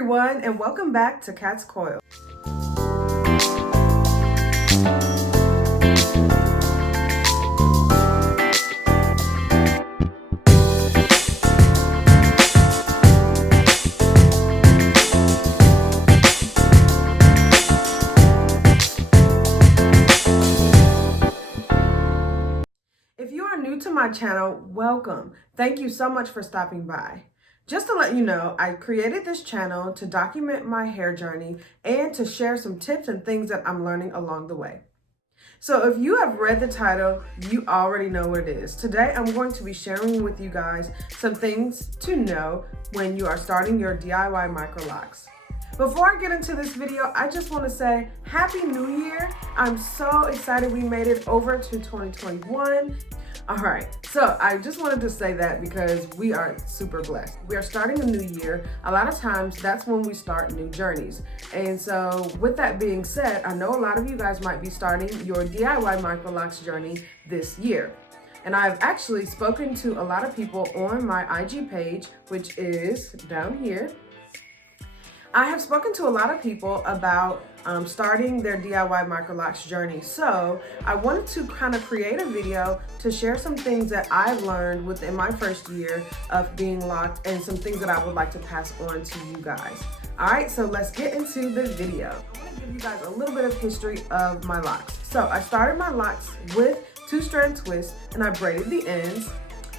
everyone, and welcome back to Cat's Coil. If you are new to my channel, welcome. Thank you so much for stopping by. Just to let you know, I created this channel to document my hair journey and to share some tips and things that I'm learning along the way. So if you have read the title, you already know what it is. Today, I'm going to be sharing with you guys some things to know when you are starting your DIY Microlocs. Before I get into this video, I just want to say Happy New Year. I'm so excited we made it over to 2021. All right, so I just wanted to say that because we are super blessed. We are starting a new year. A lot of times that's when we start new journeys. And so with that being said, I know a lot of you guys might be starting your DIY Microlocs journey this year. And I've actually spoken to a lot of people on my IG page, which is down here. I have spoken to a lot of people about starting their DIY Microlocs journey. So I wanted to kind of create a video to share some things that I've learned within my first year of being locked and some things that I would like to pass on to you guys. All right, so let's get into the video. I want to give you guys a little bit of history of my locks. So I started my locks with 2-strand twists and I braided the ends.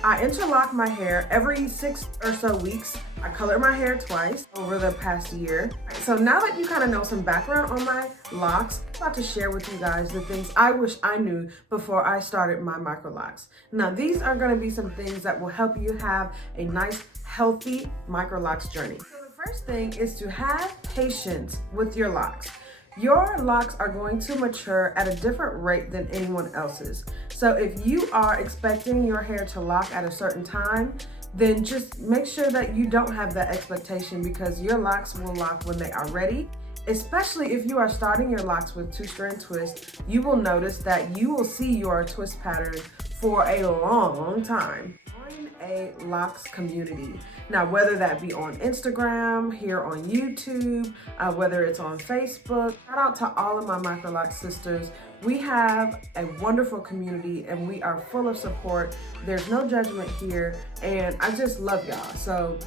I interlock my hair every 6 or so weeks. I color my hair twice over the past year. So now that you kind of know some background on my locks, I'm about to share with you guys the things I wish I knew before I started my Microlocs. Now, these are going to be some things that will help you have a nice, healthy Microlocs journey. So the first thing is to have patience with your locks. Your locks are going to mature at a different rate than anyone else's. So if you are expecting your hair to lock at a certain time, then just make sure that you don't have that expectation because your locks will lock when they are ready. Especially if you are starting your locks with 2-strand twists, you will notice that you will see your twist pattern for a long time. Join a locks community. Now, whether that be on Instagram, here on YouTube, whether it's on Facebook, shout out to all of my Microlocs sisters. We have a wonderful community and we are full of support. There's no judgment here and I just love y'all. So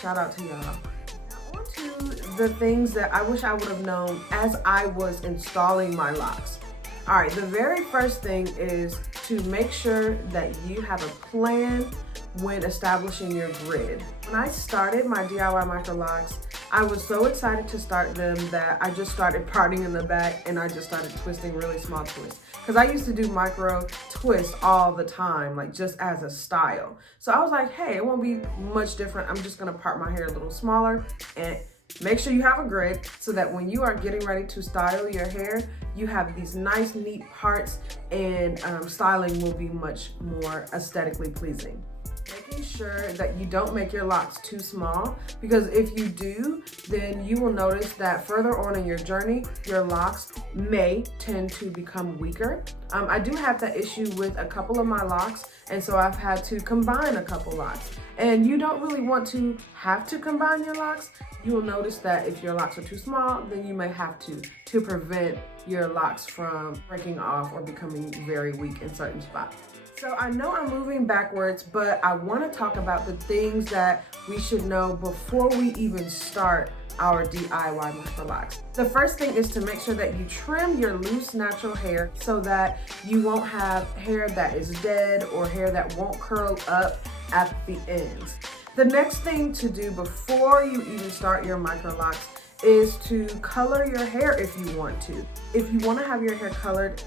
shout out to y'all. Now on to the things that I wish I would have known as I was installing my locks. All right, the very first thing is to make sure that you have a plan when establishing your grid. When I started my DIY Microlocs, I was so excited to start them that I just started parting in the back and I just started twisting really small twists. Because I used to do micro twists all the time, like just as a style. So I was like, hey, it won't be much different. I'm just gonna part my hair a little smaller and make sure you have a grid so that when you are getting ready to style your hair, you have these nice, neat parts and styling will be much more aesthetically pleasing. Making sure that you don't make your locks too small because if you do, then you will notice that further on in your journey, your locks may tend to become weaker. I do have that issue with a couple of my locks and so I've had to combine a couple locks. And you don't really want to have to combine your locks. You will notice that if your locks are too small, then you may have to prevent your locks from breaking off or becoming very weak in certain spots. So I know I'm moving backwards, but I want to talk about the things that we should know before we even start our DIY Microlocs. The first thing is to make sure that you trim your loose natural hair so that you won't have hair that is dead or hair that won't curl up at the ends. The next thing to do before you even start your Microlocs is to color your hair if you want to. If you want to have your hair colored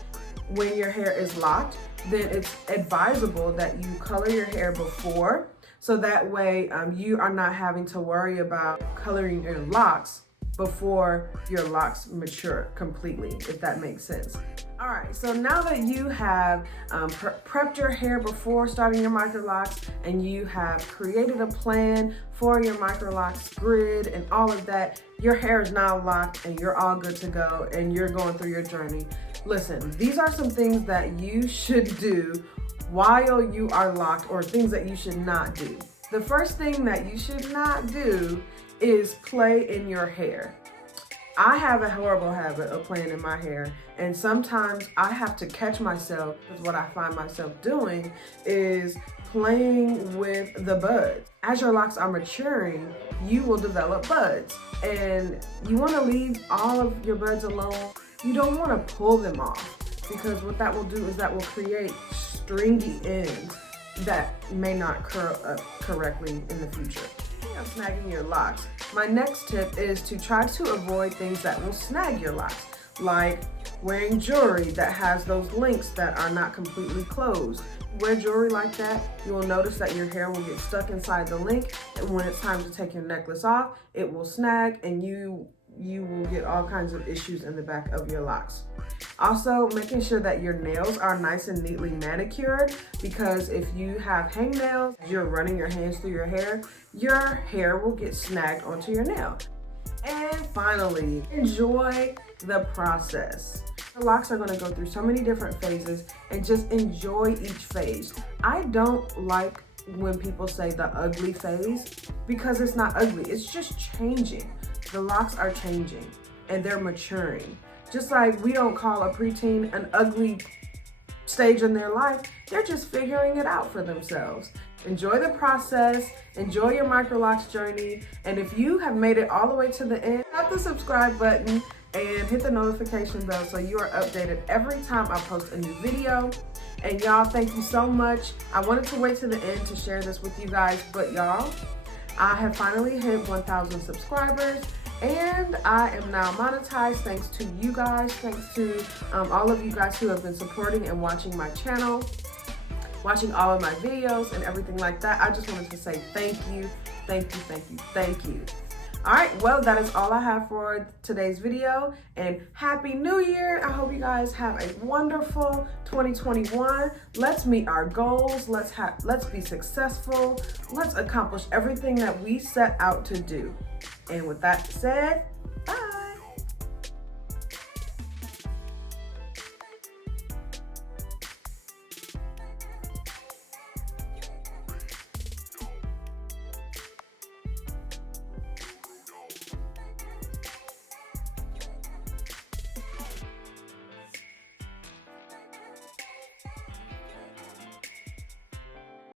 when your hair is locked, then it's advisable that you color your hair before so that way you are not having to worry about coloring your locks before your locks mature completely, if that makes sense. All right, so now that you have prepped your hair before starting your Microlocs and you have created a plan for your Microlocs grid and all of that, your hair is now locked and you're all good to go and you're going through your journey. Listen, these are some things that you should do while you are locked or things that you should not do. The first thing that you should not do is play in your hair. I have a horrible habit of playing in my hair, and sometimes I have to catch myself, because what I find myself doing is playing with the buds. As your locks are maturing, you will develop buds, and you want to leave all of your buds alone. You don't want to pull them off, because what that will do is that will create stringy ends that may not curl up correctly in the future. Speaking of snagging your locks, my next tip is to try to avoid things that will snag your locks, like wearing jewelry that has those links that are not completely closed. Wear jewelry like that, you will notice that your hair will get stuck inside the link, and when it's time to take your necklace off, it will snag and you will get all kinds of issues in the back of your locks. Also, making sure that your nails are nice and neatly manicured, because if you have hangnails, you're running your hands through your hair will get snagged onto your nail. And finally, enjoy the process. The locks are going to go through so many different phases, and just enjoy each phase. I don't like when people say the ugly phase, because it's not ugly, it's just changing. The locks are changing and they're maturing. Just like we don't call a preteen an ugly stage in their life, they're just figuring it out for themselves. Enjoy the process, enjoy your Microlocs journey, and if you have made it all the way to the end, hit the subscribe button and hit the notification bell so you are updated every time I post a new video. And y'all, thank you so much. I wanted to wait to the end to share this with you guys, but y'all, I have finally hit 1,000 subscribers. And I am now monetized thanks to you guys, thanks to all of you guys who have been supporting and watching my channel, watching all of my videos and everything like that. I just wanted to say thank you, thank you, thank you, thank you. All right, well, that is all I have for today's video, and Happy New Year. I hope you guys have a wonderful 2021. Let's meet our goals. Let's be successful. Let's accomplish everything that we set out to do. And with that said,